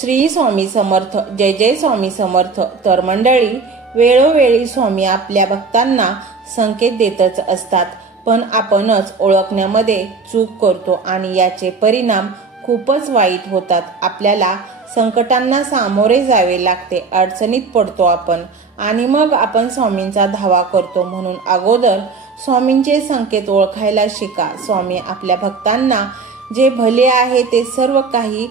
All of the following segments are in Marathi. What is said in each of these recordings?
श्री स्वामी समर्थ. जय जय स्वामी समर्थ. तर मंडळी, वेळोवेळी स्वामी आपल्या भक्तांना संकेत देतच असतात, पण आपणच ओळखण्यामध्ये चूक करतो आणि याचे परिणाम खूपच वाईट होतात. आपल्याला संकटांना सामोरे जावे लागते, अडचणीत पडतो आपण आणि मग आपण स्वामींचा धावा करतो. म्हणून अगोदर स्वामींचे संकेत ओळखायला शिका. स्वामी आपल्या भक्तांना जे भले आहे ते सर्व काही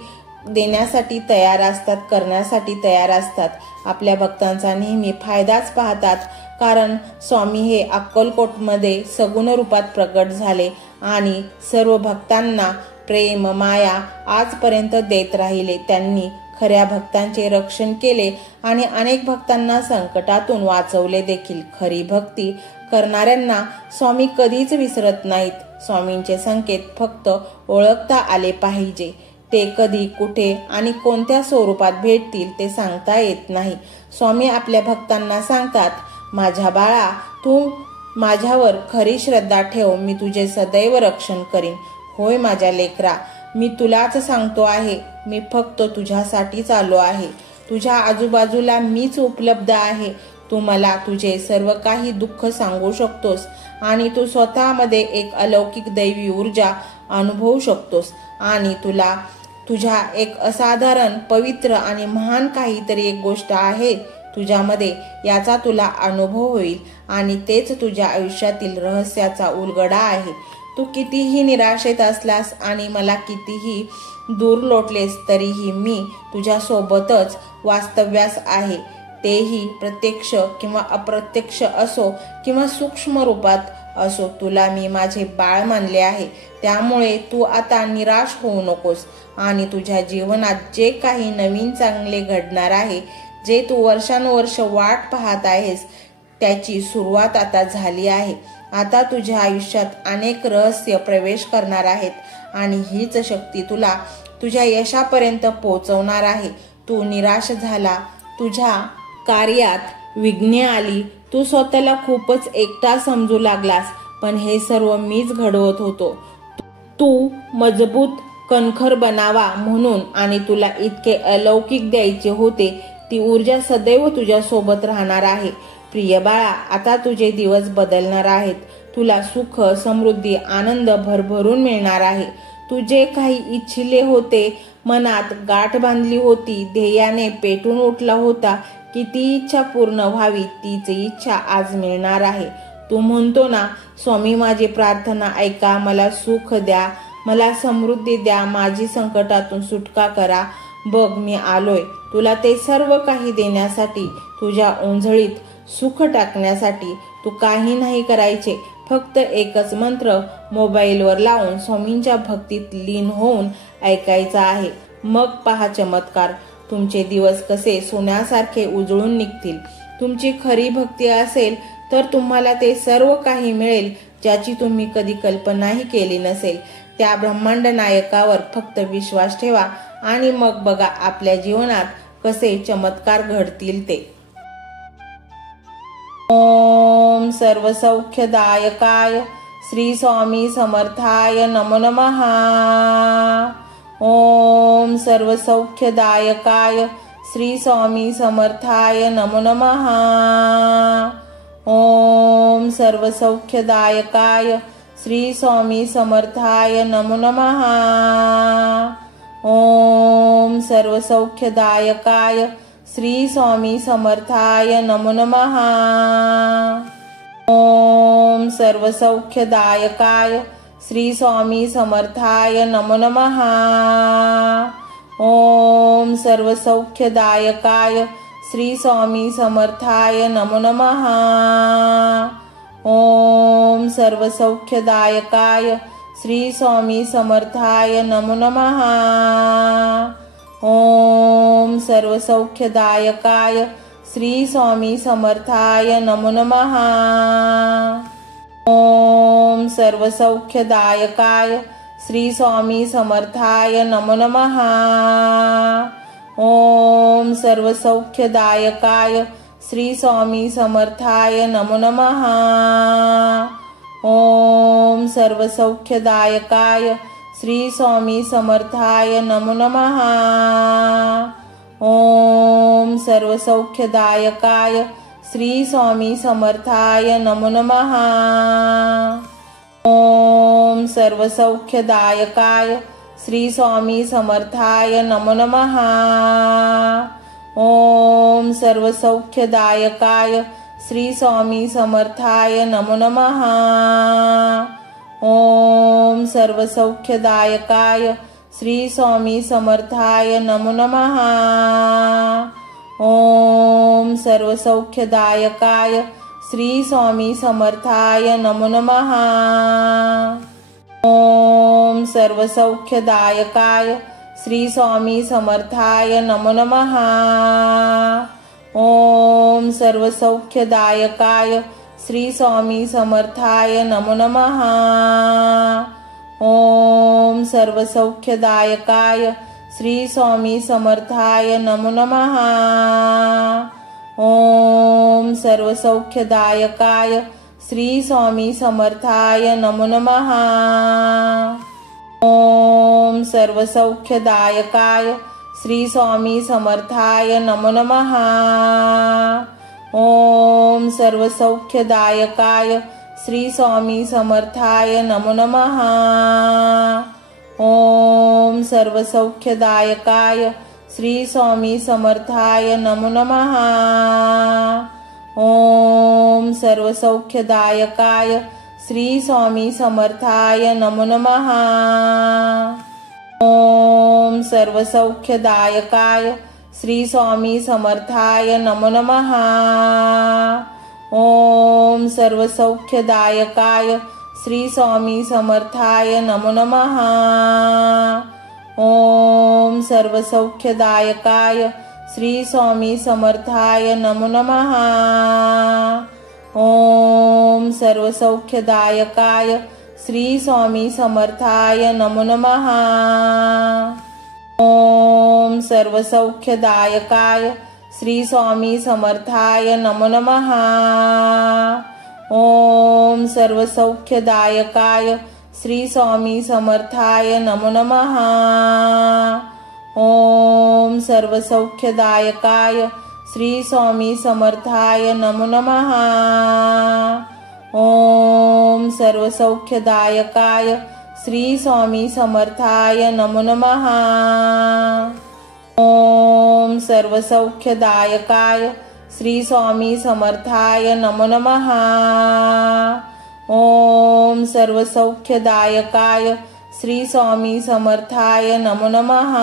देण्यासाठी तयार असतात, करण्यासाठी तयार असतात. आपल्या भक्तांचा नेहमी फायदाच पाहतात, कारण स्वामी हे अक्कलकोटमध्ये सगुण रूपात प्रकट झाले आणि सर्व भक्तांना प्रेम माया आजपर्यंत देत राहिले. त्यांनी खऱ्या भक्तांचे रक्षण केले आणि अनेक भक्तांना संकटातून वाचवले देखील. खरी भक्ती करणाऱ्यांना स्वामी कधीच विसरत नाहीत. स्वामींचे संकेत फक्त ओळखता आले पाहिजे. ते कधी, कुठे आणि कोणत्या स्वरूपात भेटतील ते सांगता येत नाही. स्वामी आपल्या भक्तांना सांगतात, माझ्या बाळा, तू माझ्यावर खरी श्रद्धा ठेव, मी तुझे सदैव रक्षण करीन. होय माझ्या लेकरा, मी तुलाच सांगतो आहे, मी फक्त तुझ्यासाठीच आलो आहे. तुझ्या आजूबाजूला मीच उपलब्ध आहे. तू मला तुझे सर्व काही दुःख सांगू शकतोस आणि तू स्वतःमध्ये एक अलौकिक दैवी ऊर्जा अनुभवू शकतोस आणि तुला तुझ्या एक असाधारण, पवित्र आणि महान काहीतरी एक गोष्ट आहे तुझ्यामध्ये, याचा तुला अनुभव होईल आणि तेच तुझ्या आयुष्यातील रहस्याचा उलगडा आहे. तू कितीही निराशेत असलास आणि मला कितीही दूर लोटलेस तरीही मी तुझ्या सोबतच वास्तव्यास आहे. तेही प्रत्यक्ष किंवा अप्रत्यक्ष असो किंवा सूक्ष्म रूपात असो, तुला मी माझे बाळ मानले आहे. त्यामुळे तू आता निराश होऊ नकोस आणि तुझ्या जीवनात जे काही नवीन चांगले घडणार आहे, जे तू वर्षानुवर्ष वाट पाहत आहेस, त्याची सुरुवात आता झाली आहे. आता तुझ्या आयुष्यात अनेक रहस्य प्रवेश करणार आहेत आणि हीच शक्ती तुला तुझ्या यशापर्यंत पोहोचवणार आहे. तू निराश झाला, तुझ्या कार्यात विघ्ने आली, तू स्वतःला खूपच एकटा समजू लागलास, पण हे सर्व मीच घडवत होतो. तू मजबूत कणखर बनावा म्हणून आणि तुला इतके अलौकिक द्यायचे होते. ती ऊर्जा सदैव तुझ्या सोबत राहणार आहे. प्रिय बाळा, आता तुझे दिवस बदलणार आहेत. तुला सुख, समृद्धी, आनंद भरभरून मिळणार आहे. तू जे काही इच्छिले होते, मनात गाठ बांधली होती, ध्येयाने पेटून उठला होता की ती इच्छा पूर्ण व्हावी, तीच इच्छा आज मिळणार आहे. तू म्हणतो ना, स्वामी माझी प्रार्थना ऐका, मला सुख द्या, मला समृद्धी द्या, माझी संकटातून सुटका करा. बघ, मी आलोय तुला ते सर्व काही देण्यासाठी, तुझ्या ओंजळीत सुख टाकण्यासाठी. तू काही नाही करायचे, फक्त एकच मंत्र मोबाईलवर लावून स्वामींच्या भक्तीत लीन होऊन ऐकायचा आहे. मग पहा चमत्कार. तुमचे दिवस कसे सोन्यासारखे उजळून निघतील. तुमची खरी भक्ती असेल तर तुम्हाला ते सर्व काही मिळेल ज्याची तुम्ही कधी कल्पनाही केली नसेल. त्या ब्रह्मांड नायकावर फक्त विश्वास ठेवा आणि मग बघा आपल्या जीवनात कसे चमत्कार घडतील ते. ओम सर्वसौख्यदायकाय श्री स्वामी समर्थाय नमो नमः. ओम सर्वसौख्यदायकाय श्री स्वामी समर्थाय नमो नमः. ओम सर्वसौख्यदायकाय श्री स्वामी समर्थाय नमो नमः. ओम सर्वसौख्यदायकाय श्री स्वामी समर्थाय नमो नमः. ओम सर्वसौख्यदायकाय श्री स्वामी समर्थाय नमो नमः. ओम सर्वसौख्यदायकाय श्री स्वामी समर्थाय नमो नमः. ओम सर्वसौख्यदायकाय श्री स्वामी समर्थाय नमो नमः. ओम सर्वसौख्यदायकाय श्री स्वामी समर्थाय नमो नमः. ओम सर्वसौख्यदायकाय श्री स्वामी समर्थाय नमो नमः. ओम सर्वसौख्यदायकाय श्री स्वामी समर्थाय नमो नमः. ओम सर्वसौख्यदायकाय श्री स्वामी समर्थाय नमो नमः। ओम सर्वसौख्यदायकाय श्री स्वामी समर्थाय नमो नमः। ओम सर्वसौख्यदायकाय श्री स्वामी समर्थाय नमो नमः। ओम सर्वसौख्यदायकाय श्री स्वामी समर्थाय नमो नमः। ओम सर्वसौख्यदायकाय श्री स्वामी समर्थाय नमो नमः। ओम सर्वसौख्यदायकाय श्री स्वामी समर्थाय नमो नमः। ओम सर्वसौख्यदायकाय श्री स्वामी समर्थाय नमो नमः। ओम सर्वसौख्यदायकाय श्री स्वामी समर्थाय नमो नमः। ओम सर्वसौख्यदायकाय श्री स्वामी समर्थाय नमो नमः। ओम सर्वसौख्यदायकाय श्री स्वामी समर्थाय नमो नमः। ओम सर्वसौख्यदायकाय श्री स्वामी समर्थाय नमो नमः। ओम सर्वसौख्यदायकाय श्री स्वामी समर्थाय नमो नमः। ओम सर्वसौख्यदायकाय श्री स्वामी समर्थाय नमो नमः। ओम सर्वसौख्यदायकाय श्री स्वामी समर्थाय नमो नमः। ओम सर्वसौख्यदायकाय श्री स्वामी समर्थाय नमो नमः। ओम सर्वसौख्यदायकाय श्री स्वामी समर्थाय नमो नमः। ओम सर्वसौख्यदायकाय श्री स्वामी समर्थाय नमो नमः। ओम सर्वसौख्यदायकाय श्री स्वामी समर्थाय नमो नमः। ओम सर्वसौख्यदायकाय श्री स्वामी समर्थाय नमो नमः। ओम सर्वसौख्यदायकाय श्री स्वामी समर्थाय नमो नमः। ओम सर्वसौख्यदायकाय श्री स्वामी समर्थाय नमो नमः। ओम सर्वसौख्यदायकाय श्री स्वामी समर्थाय नमो नमः। ओम सर्वसौख्यदायकाय श्री स्वामी समर्थाय नमो नमः। ओम सर्वसौख्यदायकाय श्री स्वामी समर्थाय नमो नमः।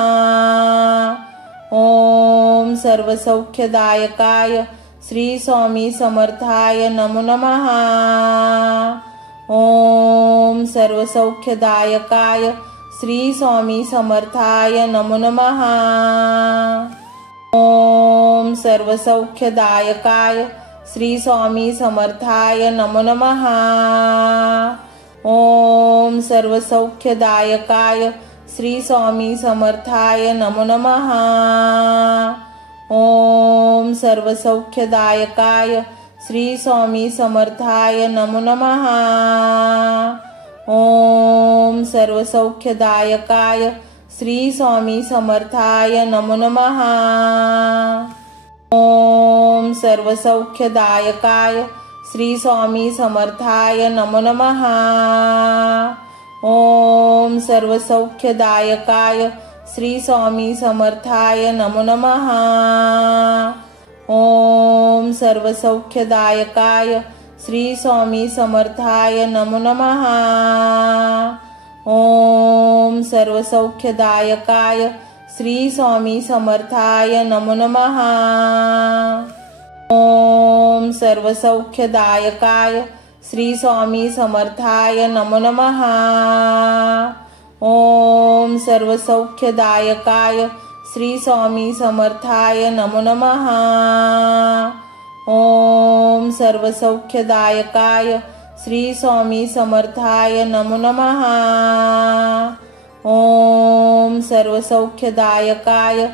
ओम सर्वसौख्यदायकाय श्री स्वामी समर्थाय नमो नमः। ओम सर्वसौख्यदायकाय श्री स्वामी समर्थाय नमो नमः। ओम सर्वसौख्यदायकाय श्री स्वामी समर्थाय नमो नमः। ओम सर्वसौख्यदायकाय श्री स्वामी समर्थाय नमो नमः। ओम सर्वसौख्यदायकाय श्री स्वामी समर्थाय नमो नमः। ओम सर्वसौख्यदायकाय श्री स्वामी समर्थाय नमो नमः। ओम सर्वसौख्यदायकाय श्री स्वामी समर्थाय नमो नमः। ओम सर्वसौख्यदायकाय श्री स्वामी समर्थाय नमो नमः। ओम सर्वसौख्यदायकाय श्री स्वामी समर्थाय नमो नमः। ओम सर्वसौख्यदायकाय श्री स्वामी समर्थाय नमो नमः। ओम सर्वसौख्यदायकाय श्री स्वामी समर्थाय नमो नमः। ओम सर्वसौख्यदायकाय श्री स्वामी समर्थाय नमो नमः। ओम सर्वसौख्यदायकाय श्री स्वामी समर्थाय नमो नमः। ओम सर्वसौख्यदायकाय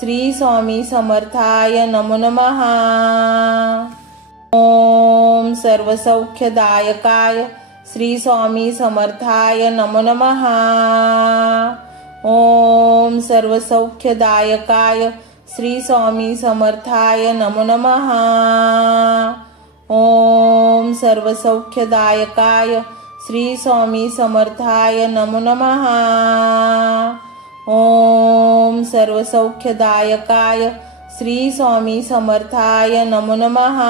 श्री स्वामी समर्थाय नमो नमः। ओम सर्वसौख्यदायकाय श्री स्वामी समर्थाय नमो नमः। ओम सर्वसौख्यदायकाय श्री स्वामी समर्थाय नमो नमः। ओम सर्वसौख्यदायकाय श्री स्वामी समर्थाय नमो नमः। ओम सर्वसौख्यदायकाय श्री स्वामी समर्थाय नमो नमः।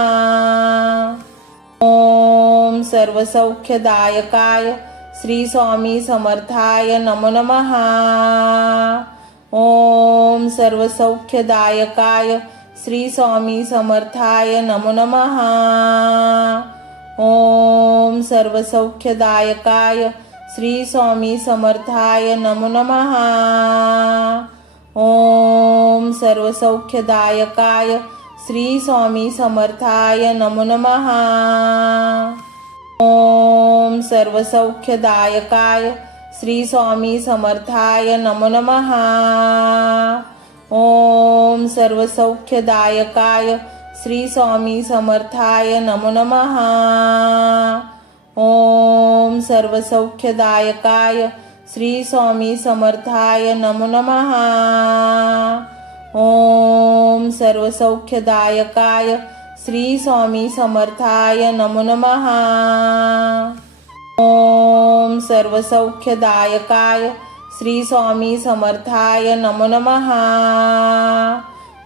ओम सर्वसौख्यदायकाय श्री स्वामी समर्थाय नमो नमः। ओम सर्वसौख्यदायकाय श्री स्वामी समर्थाय नमो नमः। ओम सर्वसौख्यदायकाय श्री स्वामी समर्थाय नमो नमः। ओम सर्वसौख्यदायकाय श्री स्वामी समर्थाय नमो नमः। ओम सर्वसौख्यदायकाय श्री स्वामी समर्थाय नमो नमः। ओम सर्वसौख्यदायकाय श्री स्वामी समर्थाय नमो नमः। ओम सर्वसौख्यदायकाय श्री स्वामी समर्थाय नमो नमः। ओम सर्वसौख्यदायकाय श्री स्वामी समर्थाय नमो नमः। ओम सर्वसौख्यदायकाय श्री स्वामी समर्थाय नमो नमः।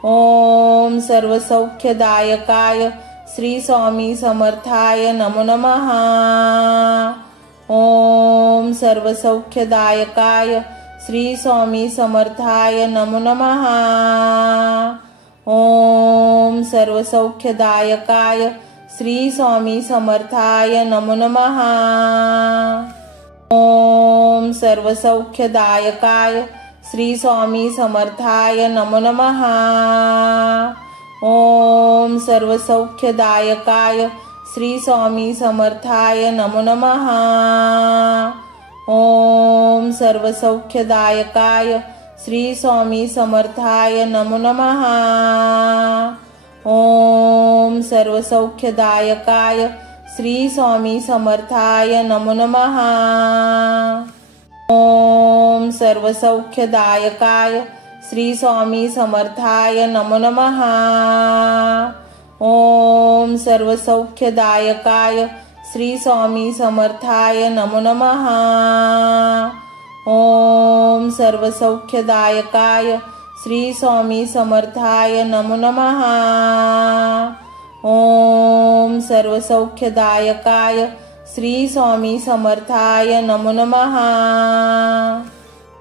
ओम सर्वसौख्यदायकाय श्री स्वामी समर्थाय नमो नमः। ओम सर्वसौख्यदायकाय श्री स्वामी समर्थाय नमो नमः। ओम सर्वसौख्यदायकाय श्री स्वामी समर्थाय नमो नमः। ओम सर्वसौख्यदायकाय श्री स्वामी समर्थाय नमो नमः। ओम सर्वसौख्यदायकाय श्री स्वामी समर्थाय नमो नमः। ओम सर्वसौख्यदायकाय श्री स्वामी समर्थाय नमो नमः। ओम सर्वसौख्यदायकाय श्री स्वामी समर्थाय नमो नमः। ओम सर्वसौख्यदायकाय श्री स्वामी समर्थाय नमो नमः। ओम सर्वसौख्यदायकाय श्री स्वामी समर्थाय नमो नमः। ओम सर्वसौख्यदायकाय श्री स्वामी समर्थाय नमो नमः। ओम सर्वसौख्यदायकाय श्री स्वामी समर्थाय नमो नमः।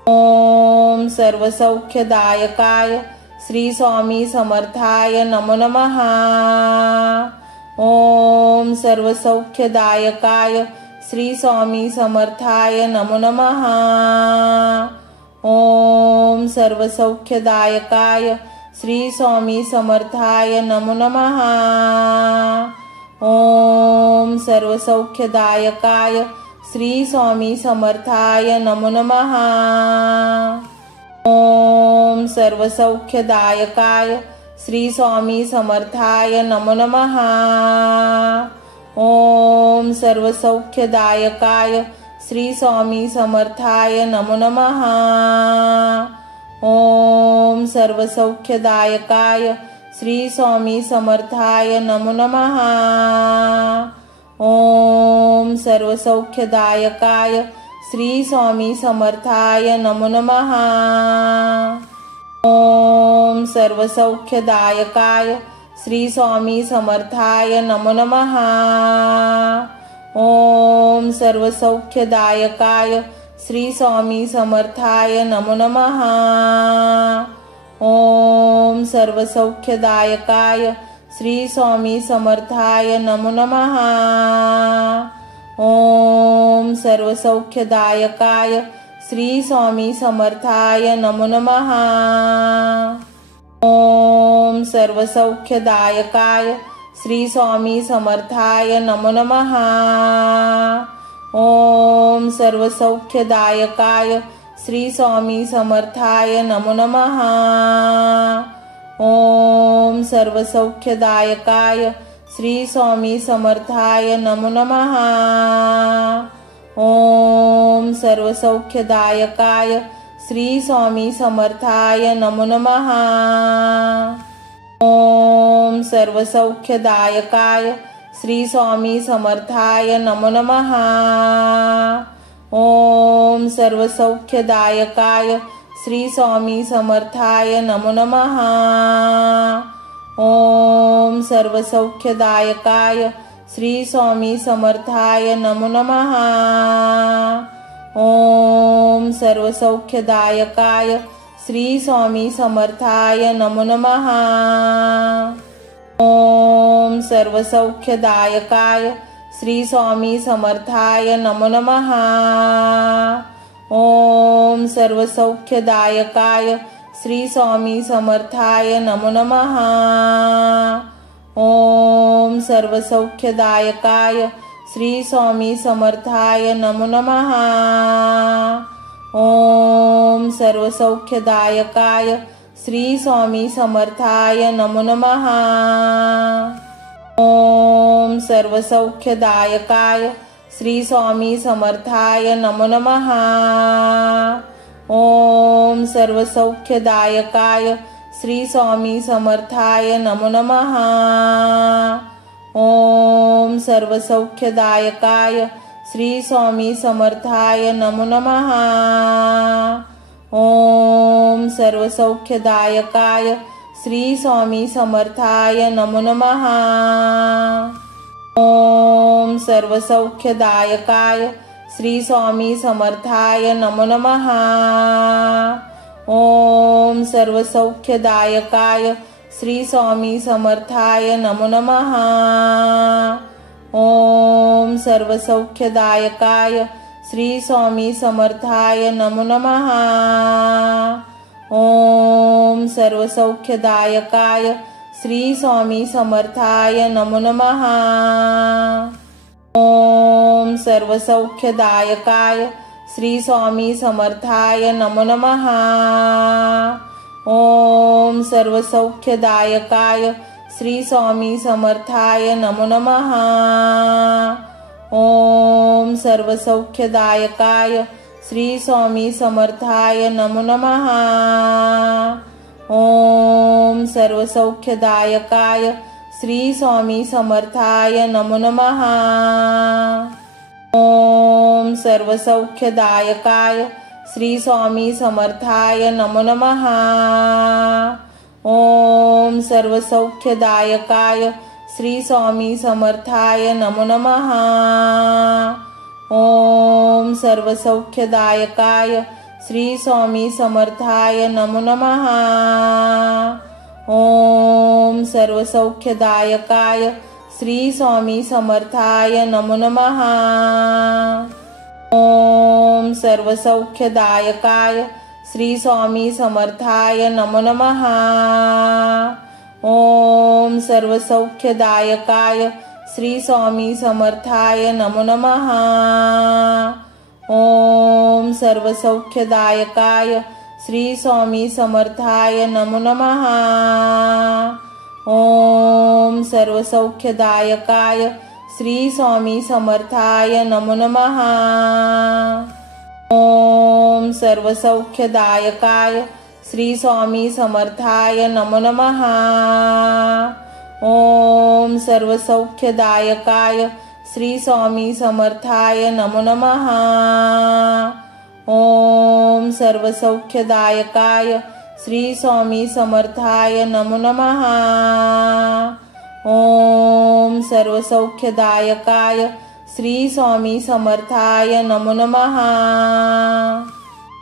ओम सर्वसौख्यदायकाय श्री स्वामी समर्थाय नमो नमः। ओम सर्वसौख्यदायकाय श्री स्वामी समर्थाय नमो नमः। ओम सर्वसौख्यदायकाय श्री स्वामी समर्थाय नमो नमः। ओम सर्वसौख्यदायकाय श्री स्वामी समर्थाय नमो नमः। ओम सर्वसौख्यदायकाय श्री स्वामी समर्थाय नमो नमः। ओम सर्वसौख्यदायकाय श्री स्वामी समर्थाय नमो नमः। ओम सर्वसौख्यदायकाय श्री स्वामी समर्थाय नमो नमः। ओम सर्वसौख्यदायकाय श्री स्वामी समर्थाय नमो नमः। ओम सर्वसौख्यदायकाय श्री स्वामी समर्थाय नमो नमः। ओम सर्वसौख्यदायकाय श्री स्वामी समर्थाय नमो नमः। ओम सर्वसौख्यदायकाय श्री स्वामी समर्थाय नमो नमः। ओम सर्वसौख्यदायकाय श्री स्वामी समर्थाय नमो नमः। ओम सर्वसौख्यदायकाय श्री स्वामी समर्थाय नमो नमः। ओम सर्वसौख्यदायकाय श्री स्वामी समर्थाय नमो नमः। ओम सर्वसौख्यदायकाय श्री स्वामी समर्थाय नमो नमः। ओम सर्वसौख्यदायकाय श्री स्वामी समर्थाय नमो नमः। ओम सर्वसौख्यदायकाय श्री स्वामी समर्थाय नमो नमः। ओम सर्वसौख्यदायकाय श्री स्वामी समर्थाय नमो नमः। ओम सर्वसौख्यदायकाय श्री स्वामी समर्थाय नमो नमः। ओम सर्वसौख्यदायकाय श्री स्वामी समर्थाय नमो नमः। ओम सर्वसौख्यदायकाय श्री स्वामी समर्थाय नमो नमः। ओम सर्वसौख्यदायकाय श्री स्वामी समर्थाय नमो नमः। ओम सर्वसौख्यदायकाय श्री स्वामी समर्थाय नमो नमः। ओम सर्वसौख्यदायकाय श्री स्वामी समर्थाय नमो नमः। ओम सर्वसौख्यदायकाय श्री स्वामी समर्थाय नमो नमः। ओम सर्वसौख्यदायकाय श्री स्वामी समर्थाय नमो नमः। ओम सर्वसौख्यदायकाय श्री स्वामी समर्थाय नमो नमः। ओम सर्वसौख्यदायकाय श्री स्वामी समर्थाय नमो नमः। ओम सर्वसौख्यदायकाय श्री स्वामी समर्थाय नमो नमः। ओम सर्वसौख्यदायकाय श्री स्वामी समर्थाय नमो नमः। ओम सर्वसौख्यदायकाय श्री स्वामी समर्थाय नमो नमः। ओम सर्वसौख्यदायकाय श्री स्वामी समर्थाय नमो नमः। ओम सर्वसौख्यदायकाय श्री स्वामी समर्थाय नमो नमः। ओम सर्वसौख्यदायकाय श्री स्वामी समर्थाय नमो नमः। ओम सर्वसौख्यदायकाय श्री स्वामी समर्थाय नमो नमः। ओम सर्वसौख्यदायकाय श्री स्वामी समर्थाय नमो नमः। ओम सर्वसौख्यदायकाय श्री स्वामी समर्थाय नमो नमः। ओम सर्वसौख्यदायकाय श्री स्वामी समर्थाय नमो नमः। ओम सर्वसौख्यदायकाय श्री स्वामी समर्थाय नमो नमः। ओम सर्वसौख्यदायकाय श्री स्वामी समर्थाय नमो नमः। ओम सर्वसौख्यदायकाय श्री स्वामी समर्थाय नमो नमः। ओम सर्वसौख्यदायकाय श्री स्वामी समर्थाय नमो नमः। ओम सर्वसौख्यदायकाय श्री स्वामी समर्थाय नमो नमः। ओम सर्वसौख्यदायकाय श्री स्वामी समर्थाय नमो नमः। ओम सर्वसौख्यदायकाय श्री स्वामी समर्थाय नमो नमः। ओम सर्वसौख्यदायकाय श्री स्वामी समर्थाय नमो नमः। ओम सर्वसौख्यदायकाय श्री स्वामी समर्थाय नमो नमः। ओम सर्वसौख्यदायकाय श्री स्वामी समर्थाय नमो नमः।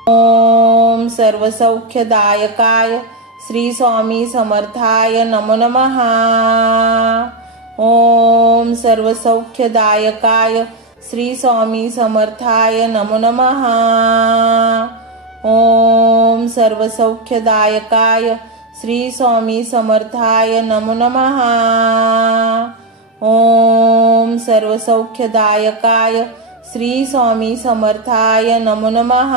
ओम सर्वसौख्यदायकाय श्री स्वामी समर्थाय नमो नमः। ओम सर्वसौख्यदायकाय श्री स्वामी समर्थाय नमो नमः। ओम सर्वसौख्यदायकाय श्री स्वामी समर्थाय नमो नमः। ओम सर्वसौख्यदायकाय श्री स्वामी समर्थाय नमो नमः।